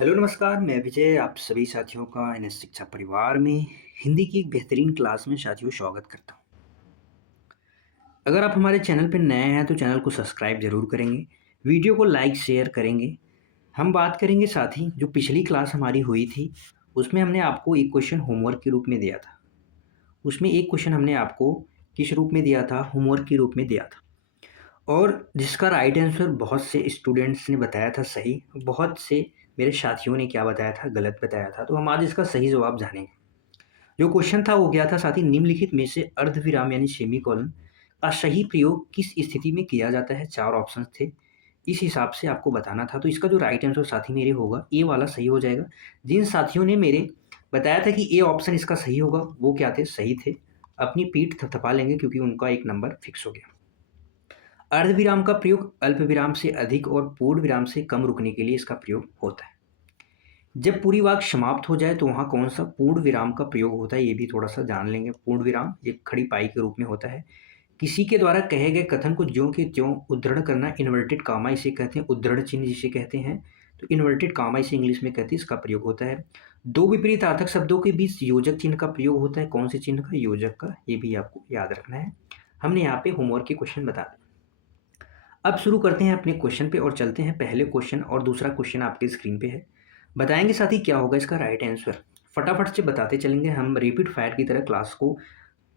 Hello नमस्कार, मैं विजय आप सभी साथियों का एनएस शिक्षा परिवार में हिंदी की एक बेहतरीन क्लास में साथियों स्वागत करता हूँ। अगर आप हमारे चैनल पर नए हैं तो चैनल को सब्सक्राइब ज़रूर करेंगे, वीडियो को लाइक शेयर करेंगे। हम बात करेंगे साथ ही जो पिछली क्लास हमारी हुई थी, उसमें हमने आपको एक क्वेश्चन होमवर्क के रूप में दिया था। उसमें एक क्वेश्चन हमने आपको किस रूप में दिया था? होमवर्क के रूप में दिया था और जिसका राइट आंसर बहुत से स्टूडेंट्स ने बताया था सही, बहुत से मेरे साथियों ने क्या बताया था? गलत बताया था। तो हम आज इसका सही जवाब जानेंगे। जो क्वेश्चन था वो क्या था साथी? निम्नलिखित में से अर्धविराम यानी सेमीकोलन का सही प्रयोग किस स्थिति में किया जाता है? 4 ऑप्शंस थे। इस हिसाब से आपको बताना था। तो इसका जो राइट आंसर साथी मेरे होगा, ए वाला सही हो जाएगा। जिन साथियों ने मेरे बताया था कि ए ऑप्शन इसका सही होगा, वो क्या थे? सही थे। अपनी पीठ थपथपा लेंगे क्योंकि उनका एक नंबर फिक्स हो गया। अर्धविराम का प्रयोग अल्पविराम से अधिक और पूर्ण विराम से कम रुकने के लिए इसका प्रयोग होता है। जब पूरी वाक्य समाप्त हो जाए तो वहाँ कौन-सा पूर्ण विराम का प्रयोग होता है, ये भी थोड़ा-सा जान लेंगे। पूर्ण विराम एक खड़ी पाई के रूप में होता है। किसी के द्वारा कहे गए कथन को ज्यों के त्यों उद्धरण करना, इन्वर्टेड कॉमा इसे कहते हैं, उद्धरण चिन्ह जिसे कहते हैं। तो इन्वर्टेड कॉमा इसे इंग्लिश में कहते हैं, इसका प्रयोग होता है। दो विपरीतार्थक शब्दों के बीच योजक चिन्ह का प्रयोग होता है। कौन से चिन्ह का? योजक का। ये भी आपको याद रखना है। हमने यहाँ पे होमवर्क के क्वेश्चन बता दिए। अब शुरू करते हैं अपने क्वेश्चन पे और चलते हैं पहले क्वेश्चन और दूसरा क्वेश्चन आपके स्क्रीन पे है। बताएंगे साथ ही क्या होगा इसका राइट आंसर। फटाफट से बताते चलेंगे। हम रिपीट फायर की तरह क्लास को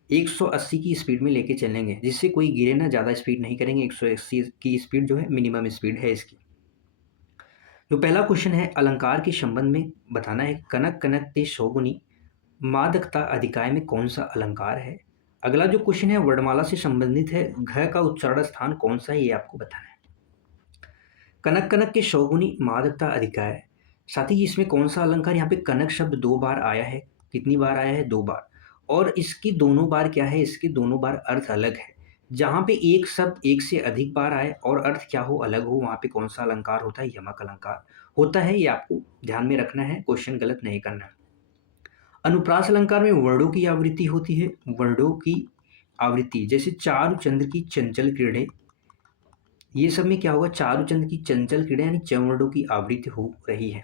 180 की स्पीड में लेके चलेंगे, जिससे कोई गिरे ना। ज़्यादा स्पीड नहीं करेंगे। 180 की स्पीड जो है मिनिमम स्पीड है इसकी। जो पहला क्वेश्चन है अलंकार के संबंध में बताना है। कनक कनक ते शोभनी मादकता अधिकाय में कौन सा अलंकार है? अगला जो क्वेश्चन है वर्णमाला से संबंधित है। घ का उच्चारण स्थान कौन सा है, ये आपको बताना है। कनक कनक के शौगुनी मादकता अधिकाय, साथ ही इसमें कौन सा अलंकार? यहाँ पे कनक शब्द 2 बार आया है। कितनी बार आया है? 2 बार। और इसकी दोनों बार क्या है? इसके दोनों बार अर्थ अलग है। जहाँ पे एक शब्द एक से अधिक बार आए और अर्थ क्या हो? अलग हो, वहाँ पे कौन सा अलंकार होता है? यमक अलंकार होता है। ये आपको ध्यान में रखना है, क्वेश्चन गलत नहीं करना है। अनुप्रास अलंकार में वर्णों की आवृत्ति होती है। वर्णों की आवृत्ति जैसे चारु चंद्र की चंचल किरणें, ये सब में क्या होगा? चारुचंद की चंचल क्रीड़ा यानी चवर्णों की आवृत्ति हो रही है।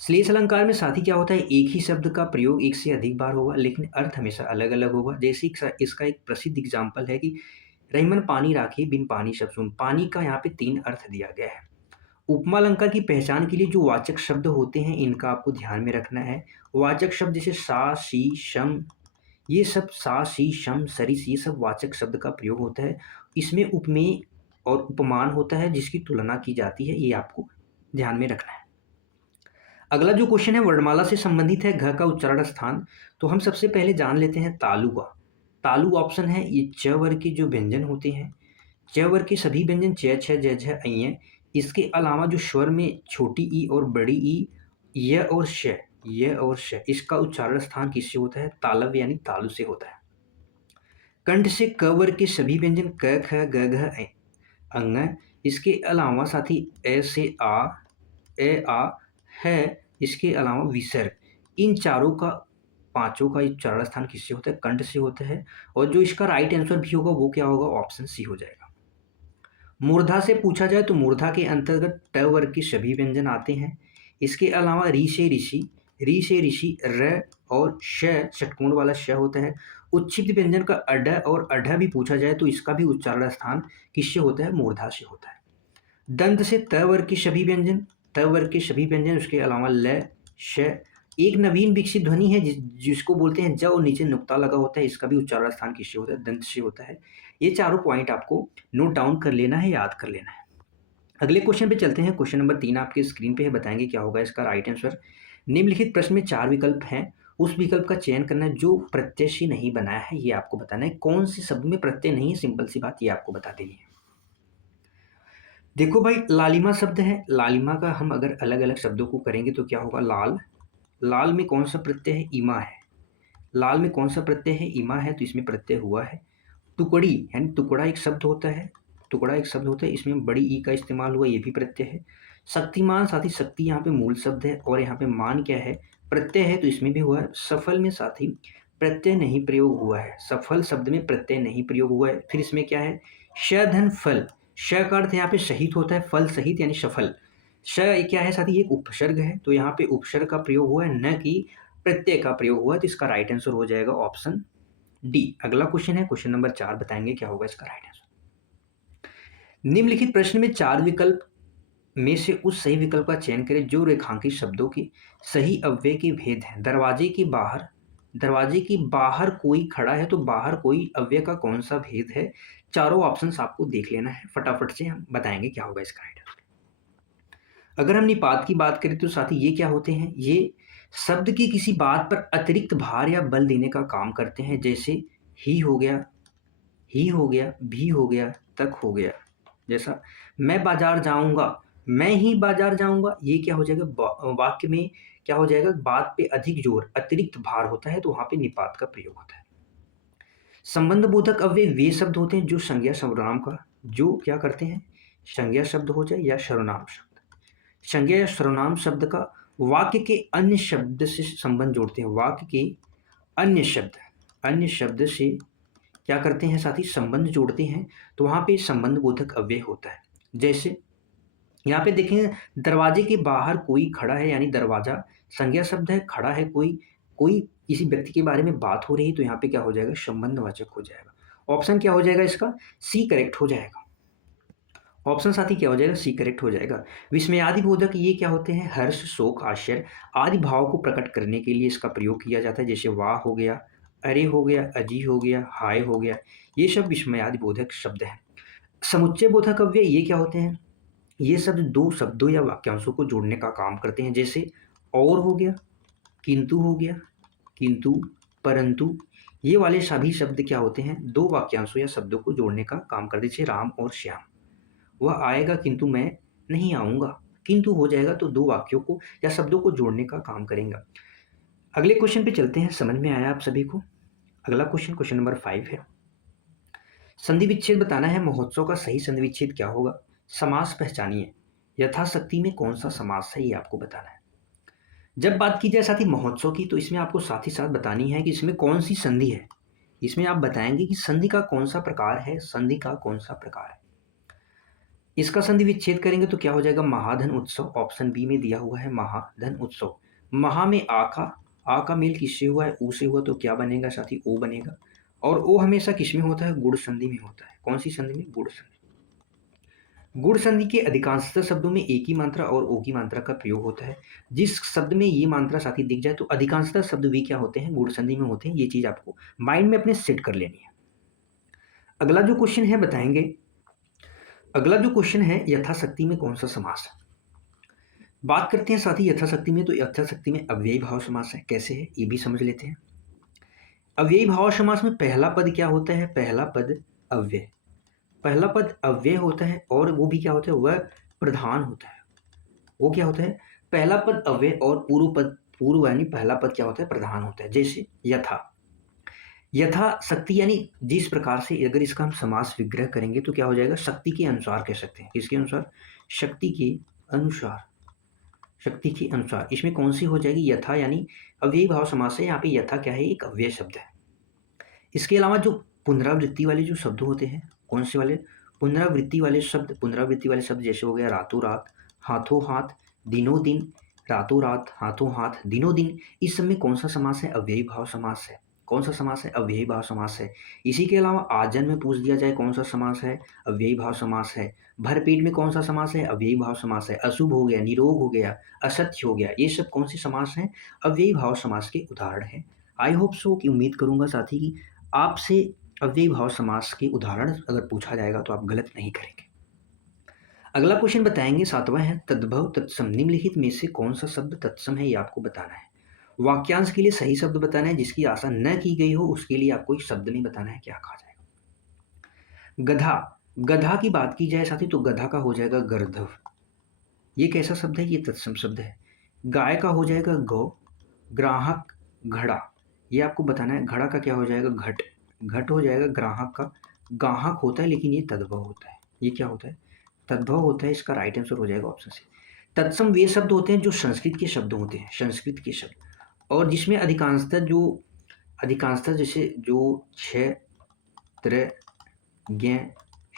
श्लेष अलंकार में साथ ही क्या होता है? एक ही शब्द का प्रयोग एक से अधिक बार होगा, लेकिन अर्थ हमेशा अलग अलग होगा। जैसे इसका एक प्रसिद्ध एग्जाम्पल है कि रहीमन पानी राखे बिन पानी सब सुन। पानी का यहाँ पे 3 अर्थ दिया गया है। उपमा अलंकार की पहचान के लिए जो वाचक शब्द होते हैं, इनका आपको ध्यान में रखना है। वाचक शब्द जैसे सा सी शम, ये सब सा सी शम सरिस, ये सब वाचक शब्द का प्रयोग होता है। इसमें उपमेय और उपमान होता है जिसकी तुलना की जाती है। ये आपको ध्यान में रखना है। अगला जो क्वेश्चन है वर्णमाला से संबंधित है। घ का उच्चारण स्थान, तो हम सबसे पहले जान लेते हैं तालु का। तालु ऑप्शन है। ये च वर्ग के जो व्यंजन होते हैं, च वर्ग के सभी व्यंजन च छ ज झ ऐ हैं। इसके अलावा जो स्वर में छोटी ई और बड़ी ई, य और श, य और श, इसका उच्चारण स्थान किससे होता है? तालव यानी तालु से होता है। कंठ से क वर्ग के सभी व्यंजन क ख ग घ ऐ अंग, इसके अलावा साथ ही ए से आ, ए आ है, इसके अलावा विसर्ग, इन चारों का पांचों का उच्चारण स्थान किससे होता है? कंठ से होता है। और जो इसका राइट आंसर भी होगा वो क्या होगा? ऑप्शन सी हो जाएगा। मूर्धा से पूछा जाए तो मूर्धा के अंतर्गत ट वर्ग के सभी व्यंजन आते हैं। इसके अलावा री से ऋषि, री से ऋषि, र और श, षटकोण वाला श होता है। उच्छिष्ट व्यंजन का अड और अढ़ भी पूछा जाए तो इसका भी उच्चारण स्थान किससे होता है? मूर्धा से होता है। दंत से त वर्ग के सभी व्यंजन, त वर्ग के सभी व्यंजन, उसके अलावा ल, श, एक नवीन विकसित ध्वनि है जिसको बोलते हैं ज और नीचे नुक्ता लगा होता है, इसका भी उच्चारण स्थान किससे होता है? दंत से होता है। ये चारों पॉइंट आपको नोट डाउन कर लेना है, याद कर लेना है। अगले क्वेश्चन पे चलते हैं। क्वेश्चन नंबर 3 आपके स्क्रीन पे है। बताएंगे क्या होगा इसका राइट आंसर। निम्नलिखित प्रश्न में 4 विकल्प हैं, उस विकल्प का चयन करना है जो प्रत्यय से नहीं बनाया है। ये आपको बताना है। कौन से शब्द में प्रत्यय नहीं है? सिंपल सी बात, ये आपको बता देनी है। देखो भाई, लालिमा शब्द है। लालिमा का हम अगर अलग अलग शब्दों को करेंगे तो क्या होगा? लाल, लाल में कौन सा प्रत्यय है? ईमा है। लाल में कौन सा प्रत्यय है? ईमा है, तो इसमें प्रत्यय हुआ है। टुकड़ी यानी टुकड़ा एक शब्द होता है। टुकड़ा एक शब्द होता है, इसमें बड़ी ई का इस्तेमाल हुआ, ये भी प्रत्यय है। शक्तिमान, साथ ही शक्ति यहाँ पे मूल शब्द है और यहाँ पे मान क्या है? प्रत्यय है, तो इसमें भी हुआ है। सफल में साथ ही प्रत्यय नहीं प्रयोग हुआ है। सफल शब्द में प्रत्यय नहीं प्रयोग हुआ है। फिर इसमें क्या है? श धन फल, श का अर्थ यहाँ पे शहीद होता है, फल सहित यानी सफल। श क्या है साथी, ये एक उपसर्ग है, तो यहाँ पे उपसर्ग का प्रयोग हुआ है, न कि प्रत्यय का प्रयोग हुआ है, तो इसका राइट आंसर हो जाएगा ऑप्शन डी। अगला क्वेश्चन है क्वेश्चन नंबर 4, बताएंगे क्या होगा इसका राइट आंसर। निम्नलिखित प्रश्न में 4 विकल्प में से उस सही विकल्प का चयन करें जो रेखांकित शब्दों के सही अव्यय के भेद हैं। दरवाजे के बाहर कोई खड़ा है, तो बाहर कोई अव्यय का कौन सा भेद है? चारों ऑप्शंस आपको देख लेना है, फटाफट से हम बताएंगे क्या होगा इसका राइट आंसर। अगर हम निपात की बात करें तो साथी ये क्या होते हैं? ये शब्द की किसी बात पर अतिरिक्त भार या बल देने का काम करते हैं, जैसे ही हो गया, भी हो गया, तक हो गया। जैसा मैं बाजार जाऊंगा, मैं ही बाजार जाऊंगा, ये क्या हो जाएगा? वाक्य में क्या हो जाएगा? बात पे अधिक जोर, अतिरिक्त भार होता है, तो वहां पे निपात का प्रयोग होता है। संबंध बोधक अव्यय वे शब्द होते हैं जो संज्ञा सर्वनाम का जो क्या करते हैं? संज्ञा शब्द हो जाए या सर्वनाम शब्द, संज्ञा या सर्वनाम शब्द का वाक्य के अन्य शब्द से संबंध जोड़ते हैं। वाक्य के अन्य शब्द से क्या करते हैं साथी? संबंध जोड़ते हैं, तो वहां पे संबंध बोधक अव्यय होता है। जैसे यहाँ पे देखें, दरवाजे के बाहर कोई खड़ा है, यानी दरवाजा संज्ञा शब्द है, खड़ा है कोई, कोई किसी व्यक्ति के बारे में बात हो रही है, तो यहाँ पे क्या हो जाएगा? संबंधवाचक हो जाएगा। ऑप्शन क्या हो जाएगा इसका? सी करेक्ट हो जाएगा। ऑप्शन साथी क्या हो जाएगा? सी करेक्ट हो जाएगा। विस्मयादि बोधक ये क्या होते हैं? हर्ष, शोक, आश्चर्य आदि भाव को प्रकट करने के लिए इसका प्रयोग किया जाता है, जैसे वाह हो गया, अरे हो गया, अजी हो गया, हाय हो गया, ये सब विस्मयादि बोधक शब्द हैं। समुच्चय बोधक अव्यय ये क्या होते हैं? ये शब्द दो शब्दों या वाक्यांशों को जोड़ने का काम करते हैं, जैसे और हो गया, किंतु हो गया, किंतु, परंतु, ये वाले सभी शब्द क्या होते हैं? दो वाक्यांशों या शब्दों को जोड़ने का काम करते हैं, जैसे राम और श्याम। वह आएगा किंतु मैं नहीं आऊंगा, किंतु हो जाएगा, तो दो वाक्यों को या शब्दों को जोड़ने का काम करेगा। अगले क्वेश्चन पे चलते हैं, समझ में आया आप सभी को? अगला क्वेश्चन क्वेश्चन नंबर 5 है। संधि विच्छेद बताना है, महोत्सव का सही संधि विच्छेद क्या होगा? समास पहचानिए, यथाशक्ति में कौन सा समास है, ये आपको बताना है। जब बात की जाए साथी महोत्सव की, तो इसमें आपको साथ ही साथ बतानी है कि इसमें कौन सी संधि है। इसमें आप बताएंगे कि संधि का कौन सा प्रकार है, संधि का कौन सा प्रकार है। इसका संधि विच्छेद करेंगे तो क्या हो जाएगा? महाधन उत्सव, ऑप्शन बी में दिया हुआ है महाधन उत्सव। महा में आ का मेल किससे हुआ है? ऊ से हुआ, तो क्या बनेगा साथी? ओ बनेगा। और ओ हमेशा किस में होता है? गुण संधि में होता है। कौन सी संधि में? गुण संधि। गुण संधि के अधिकांशतः शब्दों में एक ही मात्रा और ओ की मात्रा का प्रयोग होता है। जिस शब्द में ये मात्रा साथी दिख जाए, तो अधिकांशतः शब्द भी क्या होते हैं? गुण संधि में होते हैं। ये चीज आपको माइंड में अपने सेट कर लेनी है। अगला जो क्वेश्चन है बताएंगे, अगला जो क्वेश्चन है, यथाशक्ति में कौन सा समास है? बात करते हैं साथी यथाशक्ति में, तो यथाशक्ति में अव्ययी भाव समास है। कैसे है ये भी समझ लेते हैं। अव्ययी भाव समास में पहला पद क्या होता है? पहला पद अव्यय, पहला पद अव्यय होता है, और वो भी क्या होता है? वह प्रधान होता है। वो क्या होता है? पहला पद अव्यय और पूर्व यानी पहला पद क्या होता है? प्रधान होता है। जैसे यथा शक्ति, यानी जिस प्रकार से, अगर इसका हम समास विग्रह करेंगे तो क्या हो जाएगा? शक्ति के अनुसार कह सकते हैं। किसके अनुसार? शक्ति के अनुसार, शक्ति के अनुसार। इसमें कौन सी हो जाएगी? यथा, यानी अव्ययी भाव समास है। यहाँ पे यथा क्या है? एक अव्यय शब्द है। इसके अलावा जो पुनरावृत्ति वाले जो शब्द होते हैं, कौन से वाले? पुनरावृत्ति वाले शब्द। पुनरावृत्ति वाले शब्द जैसे हो गया रातों रात, हाथों हाथ, दिनों दिन। रातों रात, हाथों हाथ, दिनों दिन, इस सब में कौन सा समास है? अव्ययी भाव समास है। कौन सा समास है? अव्ययी भाव समास है। इसी के अलावा आजन में पूछ दिया जाए कौन सा समास है? अव्ययी भाव समास है। भरपेट में कौन सा समास है? अव्ययी भाव समास है। अशुभ हो गया, निरोग हो गया, असत्य हो गया, ये सब कौन सी समास हैं? अव्ययी भाव समास के उदाहरण हैं। आई होप सो कि उम्मीद करूंगा साथी कि आपसे अव्ययी भाव समास के उदाहरण अगर पूछा जाएगा तो आप गलत नहीं करेंगे। अगला क्वेश्चन बताएंगे, 7वां है, तद्भव तत्सम निम्नलिखित में से कौन सा शब्द तत्सम है, ये आपको बताना है। वाक्यांश के लिए सही शब्द बताना है, जिसकी आशा न की गई हो उसके लिए आपको एक शब्द नहीं बताना है, क्या कहा जाएगा। गधा, गधा की बात की जाए साथी तो गधा का हो जाएगा गर्धव, ये कैसा शब्द है? ये तत्सम शब्द है। गाय का हो जाएगा गौ, ग्राहक घड़ा, ये आपको बताना है। घड़ा का क्या हो जाएगा? घट, घट हो जाएगा। ग्राहक का गाहक होता है, लेकिन ये तद्भव होता है। ये क्या होता है? तद्भव होता है। इसका राइट आंसर हो जाएगा ऑप्शन सी। तत्सम वे शब्द होते हैं जो संस्कृत के शब्द होते हैं, संस्कृत के शब्द, और जिसमें अधिकांशतः जैसे जो छ, त्र, ज्ञ,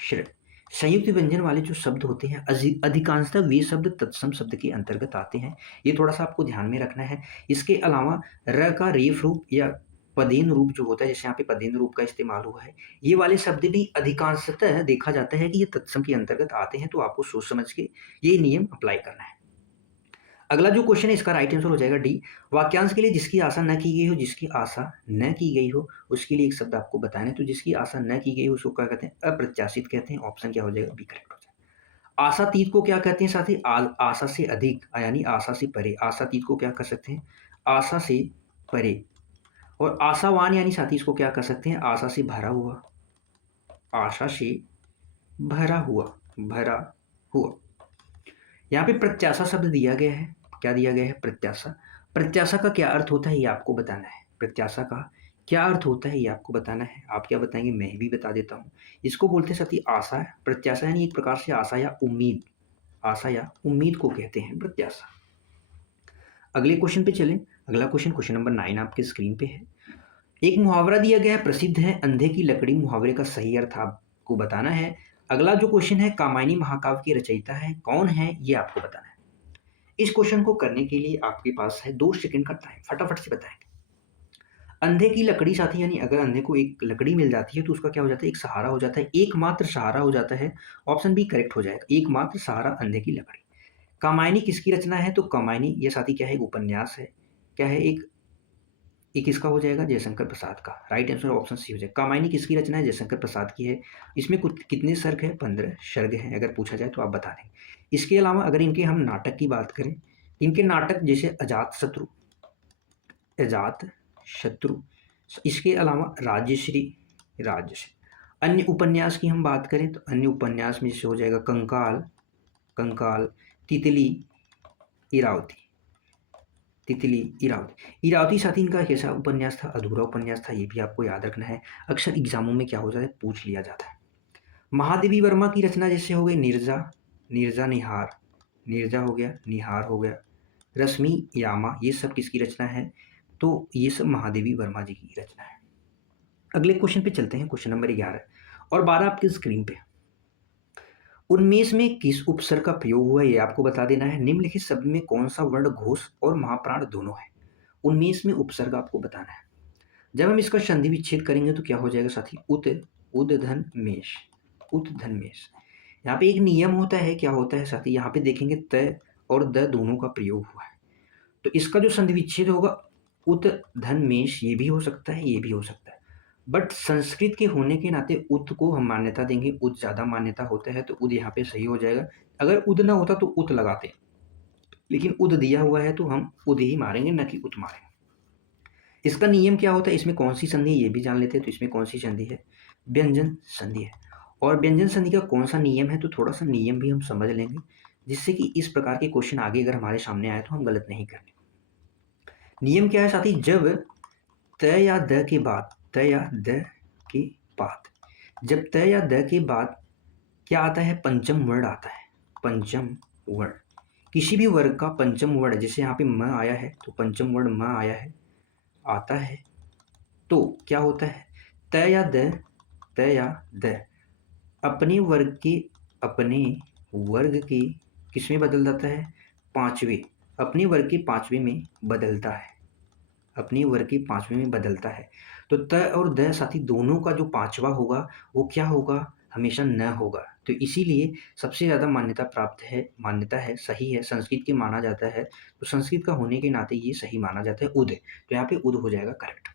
श्र, संयुक्त व्यंजन वाले जो शब्द होते हैं अधिकांशतः वे शब्द तत्सम शब्द के अंतर्गत आते हैं। ये थोड़ा-सा आपको ध्यान में रखना है। इसके अलावा र का रेफ रूप या पदेन रूप जो होता है, जैसे यहाँ पे पदेन रूप का इस्तेमाल हुआ है, ये वाले शब्द भी अधिकांशतः देखा जाता है कि ये तत्सम के अंतर्गत आते हैं, तो आपको सोच समझ के ये नियम अप्लाई करना है। अगला जो क्वेश्चन है इसका राइट आंसर हो जाएगा डी। वाक्यांश के लिए जिसकी आशा न की गई हो, जिसकी आशा न की गई हो, उसके लिए एक शब्द आपको बताना है। तो जिसकी आशा न की गई हो उसको क्या कहते हैं? अप्रत्याशित कहते हैं। ऑप्शन क्या हो जाएगा? बी करेक्ट हो जाएगा। आशातीत को क्या कहते हैं साथी? आशा से अधिक यानी आशा से परे। आशातीत को क्या कर सकते हैं? आशा से परे। और आशावान यानी साथी इसको क्या कर सकते हैं? आशा से भरा हुआ। आशा से भरा हुआ, भरा हुआ। यहाँ पे प्रत्याशा शब्द दिया गया है। क्या दिया गया है? प्रत्याशा। प्रत्याशा का क्या अर्थ होता है ये आपको बताना है। प्रत्याशा का क्या अर्थ होता है ये आपको बताना है। आप क्या बताएंगे? मैं भी बता देता हूँ। इसको बोलते हैं साथी आशा। प्रत्याशा यानी एक प्रकार से आशा या उम्मीद। आशा या उम्मीद को कहते हैं प्रत्याशा। अगले क्वेश्चन पे चलें। अगला क्वेश्चन, क्वेश्चन नंबर 9 आपके स्क्रीन पे है। एक मुहावरा दिया गया है, प्रसिद्ध है, अंधे की लकड़ी। मुहावरे का सही अर्थ आपको बताना है। अगला जो क्वेश्चन है, कामायनी महाकाव्य की रचयिता है कौन है ये आपको बताना है। इस क्वेश्चन को करने के लिए आपके पास है 2 सेकंड का टाइम, फटाफट से बताएंगे। अंधे की लकड़ी साथी यानी अगर अंधे को एक लकड़ी मिल जाती है तो उसका क्या हो जाता है? एक सहारा हो जाता है, एकमात्र सहारा हो जाता है। ऑप्शन बी करेक्ट हो जाएगा, एकमात्र सहारा अंधे की लकड़ी। कामायनी किसकी रचना है? तो कामायनी ये साथी क्या है? एक उपन्यास है। क्या है? एक ये किसका हो जाएगा? जयशंकर प्रसाद का। राइट आंसर ऑप्शन सी हो जाएगा। कामायनी किसकी रचना है? जयशंकर प्रसाद की है। इसमें कुछ कितने सर्ग है? 15 सर्ग हैं। अगर पूछा जाए तो आप बता देंगे। इसके अलावा अगर इनके हम नाटक की बात करें, इनके नाटक जैसे अजातशत्रु, अजातशत्रु, इसके अलावा राजश्री, राजश्री। अन्य उपन्यास की हम बात करें तो अन्य उपन्यास में जैसे हो जाएगा कंकाल, कंकाल, तितली, इरावती, तितली, इरावती। इरावती साथी इनका कैसा उपन्यास था? अधूरा उपन्यास था। ये भी आपको याद रखना है। अक्सर एग्जामों में क्या हो जाता है? पूछ लिया जाता है। महादेवी वर्मा की रचना जैसे हो गई नीरजा, नीरजा निहार, नीरजा हो गया, निहार हो गया, रश्मि यामा, ये सब किसकी रचना है? तो ये सब महादेवी वर्मा जी की रचना है। अगले क्वेश्चन पे चलते हैं, क्वेश्चन नंबर 11 और 12 आपकी स्क्रीन पे। उन्मेष में किस उपसर्ग का प्रयोग हुआ ये आपको बता देना है। निम्नलिखित शब्द में कौन सा वर्ण घोष और महाप्राण दोनों है? उन्मेष में उपसर्ग आपको बताना है। जब हम इसका संधि विच्छेद करेंगे तो क्या हो जाएगा साथी? उत, उदधन मेष, उतधन मेष। यहाँ पे एक नियम होता है, क्या होता है साथी? यहाँ पे देखेंगे त और द दोनों का प्रयोग हुआ है, तो इसका जो संधि विच्छेद होगा उत धन मेष, ये भी हो सकता है, ये भी हो सकता है। बट संस्कृत के होने के नाते उत को हम मान्यता देंगे, उत ज़्यादा मान्यता होता है, तो उद यहाँ पे सही हो जाएगा। अगर उद ना होता तो उत लगाते, लेकिन उद दिया हुआ है तो हम उद ही मारेंगे, न कि उत मारेंगे। इसका नियम क्या होता है? इसमें कौन सी संधि है ये भी जान लेते हैं। तो इसमें कौन सी संधि है? व्यंजन संधि है। और व्यंजन संधि का कौन सा नियम है? तो थोड़ा सा नियम भी हम समझ लेंगे, जिससे कि इस प्रकार के क्वेश्चन आगे अगर हमारे सामने आए तो हम गलत नहीं करेंगे। नियम क्या है साथी? जब त या द के बाद, त या द के बाद, जब त या द के बाद क्या आता है? पंचम वर्ण आता है। पंचम वर्ण, किसी भी वर्ग का पंचम वर्ण, जैसे यहाँ पे म आया है तो पंचम वर्ण म आया है, आता है, तो क्या होता है? त या द, त या द अपने वर्ग के, अपने वर्ग के किस में बदल जाता है? पांचवे, अपने वर्ग के पांचवे में बदलता है, अपने वर्ग के पांचवे में बदलता है। तो त और द साथी दोनों का जो पांचवा होगा वो क्या होगा? हमेशा न होगा। तो इसीलिए सबसे ज़्यादा मान्यता प्राप्त है, मान्यता है, सही है, संस्कृत के माना जाता है, तो संस्कृत का होने के नाते ये सही माना जाता है, उद। तो यहाँ पे उद हो जाएगा करेक्ट।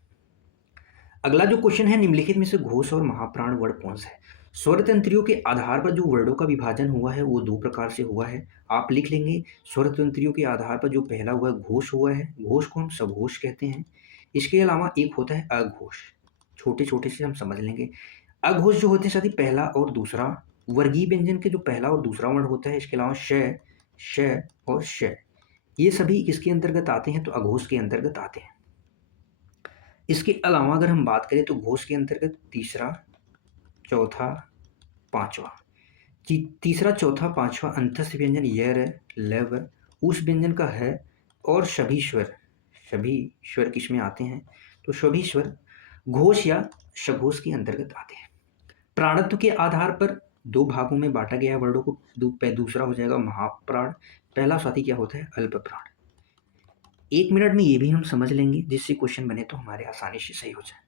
अगला जो क्वेश्चन है, निम्नलिखित में से घोष और महाप्राण वर्ण कौन सा है? स्वर तंत्रियों के आधार पर जो वर्णों का विभाजन हुआ है वो 2 प्रकार से हुआ है। आप लिख लेंगे, स्वर तंत्रियों के आधार पर जो पहला हुआ है घोष हुआ है, घोष को हम सघोष कहते हैं। इसके अलावा एक होता है अघोष, छोटे-छोटे से हम समझ लेंगे। अघोष जो होते हैं साथी पहला और दूसरा वर्गीय व्यंजन के जो पहला और दूसरा वर्ण होता है। इसके अलावा श, श और श, ये सभी किसके अंतर्गत आते हैं? तो अघोष के अंतर्गत आते हैं। इसके अलावा अगर हम बात करें तो घोष के अंतर्गत तीसरा, चौथा, पांचवा, तीसरा, चौथा, पांचवा अंतस्थ व्यंजन यर, लव, उस व्यंजन का है, और सभी स्वर, सभी स्वर किस में आते हैं? तो सभी स्वर घोष या सघोष के अंतर्गत आते हैं। प्राणत्व के आधार पर दो भागों में बांटा गया वर्णों को दूसरा हो जाएगा महाप्राण, पहला साथी क्या होता है अल्प प्राण। 1 मिनट में ये भी हम समझ लेंगे जिससे क्वेश्चन बने तो हमारे आसानी से सही हो जाए।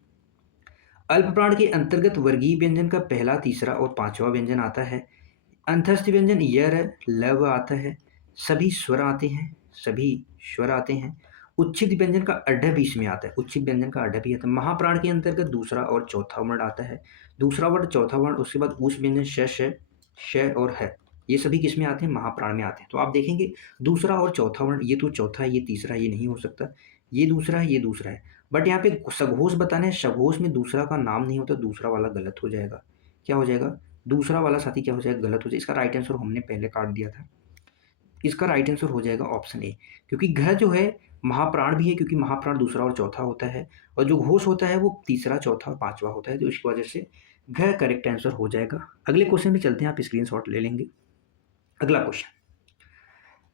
अल्प प्राण के अंतर्गत वर्गीय व्यंजन का पहला, तीसरा और पांचवा व्यंजन आता है। अंतस्थ व्यंजन यर लव आता है। सभी स्वर आते हैं, सभी स्वर आते हैं। उच्छिद व्यंजन का अड्ढ भी इसमें आता है, उच्छिद व्यंजन का अड्ढ भी आता है। महाप्राण के अंतर्गत दूसरा और चौथा वर्ण आता है, दूसरा वर्ण चौथा वर्ण, उसके बाद उस व्यंजन श और है, ये सभी किस में आते हैं महाप्राण में आते हैं। तो आप देखेंगे दूसरा और चौथा वर्ण, ये तो चौथा है, ये तीसरा, ये नहीं हो सकता, ये दूसरा है, ये दूसरा है। बट यहाँ पे सघोष बताना है, सघोष में दूसरा का नाम नहीं होता, दूसरा वाला गलत हो जाएगा। क्या हो जाएगा, दूसरा वाला साथी क्या हो जाएगा, गलत हो जाएगा। इसका राइट आंसर हमने पहले काट दिया था, इसका राइट आंसर हो जाएगा ऑप्शन ए, क्योंकि घ जो है महाप्राण भी है, क्योंकि महाप्राण दूसरा और चौथा होता है, और जो घोष होता है वो तीसरा, चौथा और पांचवा होता है, तो इसकी वजह से घ करेक्ट आंसर हो जाएगा। अगले क्वेश्चन पे चलते हैं, आप स्क्रीनशॉट ले लेंगे। अगला क्वेश्चन,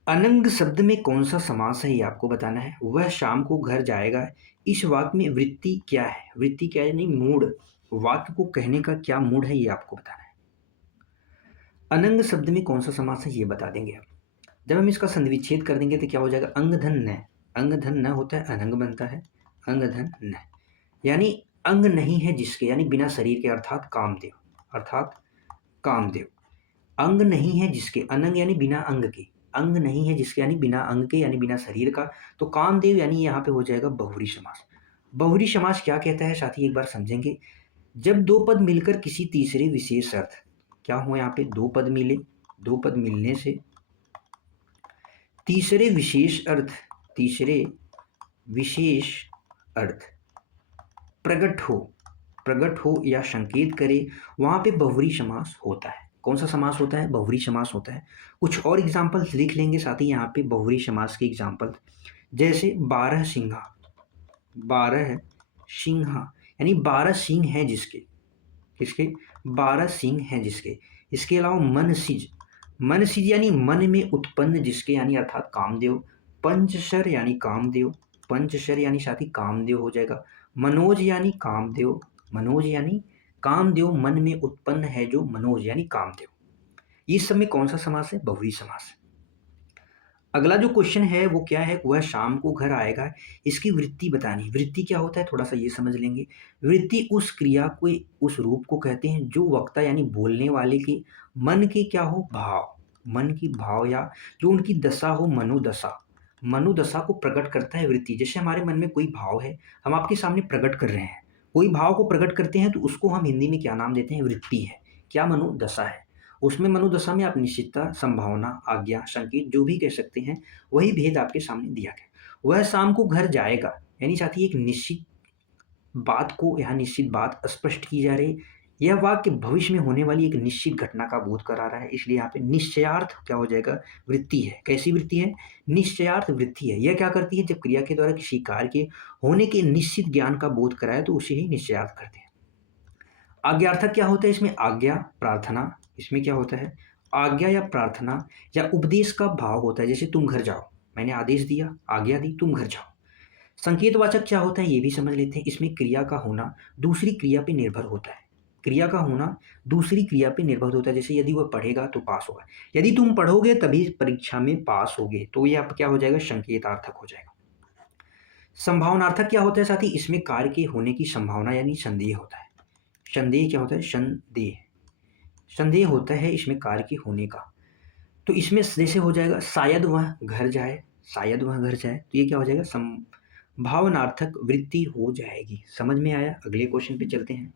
अनंग शब्द में कौन सा समास है ये आपको बताना है। वह शाम को घर जाएगा, इस वाक्य में वृत्ति क्या है, वृत्ति क्या है, नहीं मूड, वाक्य को कहने का क्या मूड है ये आपको बताना है। अनंग शब्द में कौन सा समास है ये बता देंगे आप। जब हम इसका संधिविच्छेद कर देंगे तो क्या हो जाएगा, अंग धन न, अंग धन न होता है अनंग बनता है, अंग धन न, यानी अंग नहीं है जिसके, यानी बिना शरीर के, अर्थात कामदेव, अर्थात कामदेव। अंग नहीं है जिसके, अनंग यानी बिना अंग के, अंग नहीं है जिसके यानी बिना अंग के, यानी बिना शरीर का, तो कामदेव यानी यहाँ पे हो जाएगा बहुव्रीहि समास। बहुव्रीहि समास क्या कहता है साथी, एक बार समझेंगे। जब दो पद मिलकर किसी तीसरे विशेष अर्थ, क्या हुआ यहाँ पे, दो पद मिले, दो पद मिलने से तीसरे विशेष अर्थ, तीसरे विशेष अर्थ प्रकट हो या संकेत करे, वहां पे बहुव्रीहि समास होता है। कौन सा समास होता है, बहुव्रीहि समास होता है। कुछ और एग्जाम्पल्स लिख लेंगे साथ ही यहाँ पे बहुव्रीहि समास के एग्जाम्पल, जैसे 12 सिंहा, 12 सिंहा यानी 12 सिंह हैं जिसके, किसके, 12 सिंह हैं जिसके। इसके अलावा मनसिज, मनसिज यानी मन में उत्पन्न जिसके, यानी अर्थात कामदेव। पंचशर यानी कामदेव, पंचशर यानी साथी कामदेव हो जाएगा। मनोज यानी कामदेव, मनोज यानी कामदेव, मन में उत्पन्न है जो मनोज यानी कामदेव। इस सब में कौन सा समास है, बहुव्रीहि समास है। अगला जो क्वेश्चन है वो क्या है, वह शाम को घर आएगा, इसकी वृत्ति बतानी। वृत्ति क्या होता है थोड़ा सा ये समझ लेंगे। वृत्ति उस क्रिया को, उस रूप को कहते हैं जो वक्ता यानी बोलने वाले के मन के क्या हो, भाव, मन की भाव या जो उनकी दशा हो, मनोदशा, मनोदशा को प्रकट करता है वृत्ति। जैसे हमारे मन में कोई भाव है, हम आपके सामने प्रकट कर रहे हैं, कोई भाव को प्रकट करते हैं, तो उसको हम हिंदी में क्या नाम देते हैं, वृत्ति है। क्या, मनोदशा है। उसमें मनोदशा में आप निश्चितता, संभावना, आज्ञा, संकेत जो भी कह सकते हैं, वही भेद आपके सामने दिया गया। वह शाम को घर जाएगा यानी साथी एक निश्चित बात को, यहाँ निश्चित बात स्पष्ट की जा रही। यह वाक्य भविष्य में होने वाली एक निश्चित घटना का बोध करा रहा है, इसलिए यहाँ पे निश्चयार्थ क्या हो जाएगा, वृत्ति है। कैसी वृत्ति है, निश्चयार्थ वृत्ति है। यह क्या करती है, जब क्रिया के द्वारा किसी कार्य के होने के निश्चित ज्ञान का बोध कराए तो उसे ही निश्चयार्थ करते हैं। आज्ञार्थक क्या होता है, इसमें आज्ञा, प्रार्थना, इसमें क्या होता है, आज्ञा या प्रार्थना या उपदेश का भाव होता है। जैसे तुम घर जाओ, मैंने आदेश दिया, आज्ञा दी, तुम घर जाओ। संकेतवाचक क्या होता है ये भी समझ लेते हैं। इसमें क्रिया का होना दूसरी क्रिया पे निर्भर होता है, क्रिया का होना दूसरी क्रिया पे निर्भर होता है। जैसे यदि वह पढ़ेगा तो पास होगा, यदि तुम पढ़ोगे तभी परीक्षा में पास होगे, तो ये आप क्या हो जाएगा, संकेतार्थक हो जाएगा। संभावनार्थक क्या होता है साथी, इसमें कार्य के होने की संभावना यानी संदेह होता है। संदेह क्या होता है, संदेह, संदेह होता है इसमें कार्य के होने का। तो इसमें जैसे हो जाएगा शायद वह घर जाए, शायद वह घर जाए, तो ये क्या हो जाएगा, संभावनार्थक वृत्ति हो जाएगी। समझ में आया। अगले क्वेश्चन पे चलते हैं।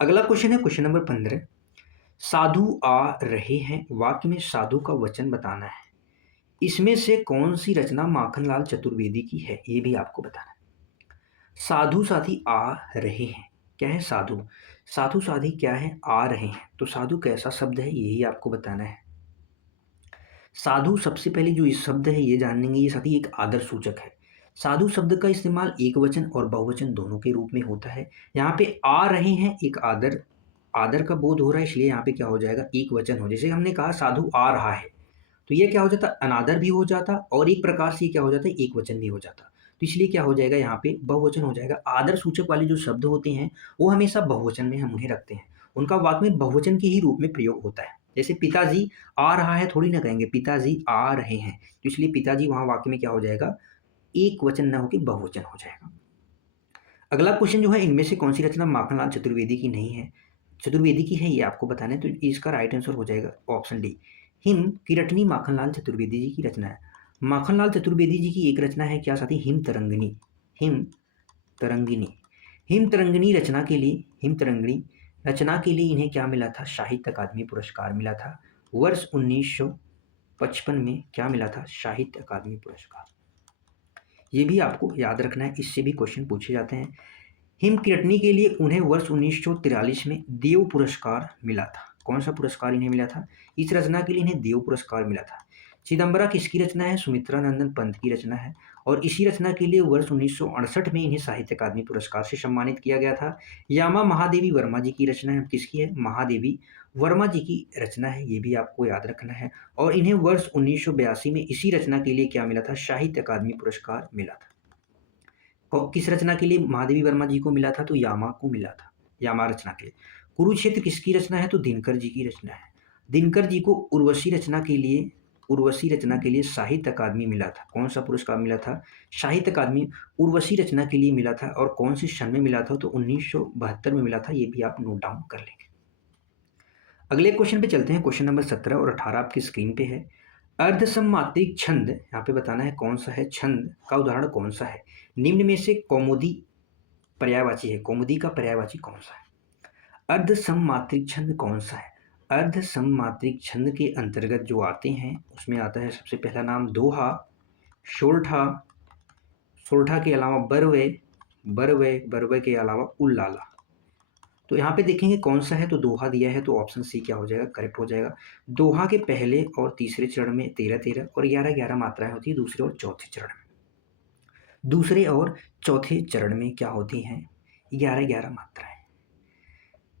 अगला क्वेश्चन है क्वेश्चन नंबर 15। साधु आ रहे हैं, वाक्य में साधु का वचन बताना है। इसमें से कौन सी रचना माखनलाल चतुर्वेदी की है, ये भी आपको बताना है। साधु साथी आ रहे हैं, क्या है, साधु, साधु साथी क्या है, आ रहे हैं, तो साधु कैसा शब्द है यही आपको बताना है। साधु सबसे पहले जो इस शब्द है ये जानेंगे, ये साथी एक आदर सूचक है। साधु शब्द का इस्तेमाल एक वचन और बहुवचन दोनों के रूप में होता है। यहाँ पे आ रहे हैं एक आदर, आदर का बोध हो रहा है, इसलिए यहाँ पे क्या हो जाएगा, एक वचन हो। जैसे हमने कहा साधु आ रहा है, तो ये क्या हो जाता, अनादर भी हो जाता और एक प्रकार से क्या हो जाता है, एक वचन भी हो जाता। तो इसलिए क्या हो जाएगा, यहाँ पे बहुवचन हो जाएगा। आदर सूचक वाले जो शब्द होते हैं वो हमेशा बहुवचन में हम उन्हें रखते हैं, उनका वाक्य में बहुवचन के ही रूप में प्रयोग होता है। जैसे पिताजी आ रहा है थोड़ी ना कहेंगे, पिताजी आ रहे हैं, तो इसलिए पिताजी वहाँ वाक्य में क्या हो जाएगा, एक वचन ना होकर बहुवचन हो जाएगा। अगला क्वेश्चन जो है, इनमें से कौन सी रचना माखनलाल चतुर्वेदी की नहीं है? चतुर्वेदी की है ये आपको बताना है, तो इसका राइट आंसर हो जाएगा ऑप्शन डी, हिम की रटनी माखनलाल चतुर्वेदी जी की रचना है। माखनलाल चतुर्वेदी जी की एक रचना है क्या साथी, हिम तरंगिणी। हिम तरंगिणी, हिम तरंगिणी रचना के लिए, हिम तरंगिणी रचना के लिए इन्हें क्या मिला था, साहित्य अकादमी पुरस्कार मिला था वर्ष 1955 में। क्या मिला था, साहित्य अकादमी पुरस्कार। ये भी आपको याद रखना है, इससे भी क्वेश्चन पूछे जाते हैं। हिम की रटनी के लिए उन्हें वर्ष 1943 में देव पुरस्कार मिला था। कौन सा पुरस्कार इन्हें मिला था, इस रचना के लिए इन्हें देव पुरस्कार मिला था। चिदम्बरा किसकी रचना है, सुमित्रा नंदन पंत की रचना है, और इसी रचना के लिए वर्ष 1968 में इन्हें साहित्य अकादमी पुरस्कार से सम्मानित किया गया था। यामा महादेवी वर्मा जी की रचना है, किसकी है, महादेवी वर्मा जी की रचना है, ये भी आपको याद रखना है। और इन्हें वर्ष 1982 में इसी रचना के लिए क्या मिला था, साहित्य अकादमी पुरस्कार मिला था। किस रचना के लिए महादेवी वर्मा जी को मिला था, तो यामा को मिला था, यामा रचना के लिए। कुरुक्षेत्र किसकी रचना है, तो दिनकर जी की रचना है। दिनकर जी को उर्वशी रचना के लिए, उर्वशी रचना के लिए साहित्य अकादमी मिला था। कौन सा पुरस्कार मिला था, साहित्य अकादमी उर्वशी रचना के लिए मिला था, और कौन से सन में मिला था, तो 1972 में मिला था। ये भी आप नोट डाउन कर लेंगे। अगले क्वेश्चन पे चलते हैं, क्वेश्चन नंबर 17 और 18 आपकी स्क्रीन पे है। अर्धसम्मात्रिक छंद, यहाँ पे बताना है कौन सा है, छंद का उदाहरण कौन सा है, निम्न में से कौमुदी पर्यायवाची है, कौमुदी का पर्यायवाची कौन सा है। अर्धसम्मात्रिक छंद कौन सा है, अर्धसम्मात्रिक छंद के अंतर्गत जो आते हैं उसमें आता है सबसे पहला नाम दोहा, शोरठा, शोरठा के अलावा बरवे, बरवे, बरवे के अलावा उल्लाला। तो यहाँ पे देखेंगे कौन सा है, तो दोहा दिया है, तो ऑप्शन सी क्या हो जाएगा, करेक्ट हो जाएगा। दोहा के पहले और तीसरे चरण में 13-13 और 11-11 मात्राएं होती है दूसरे और चौथे चरण में। दूसरे और चौथे चरण में क्या होती हैं, 11-11 मात्राएं।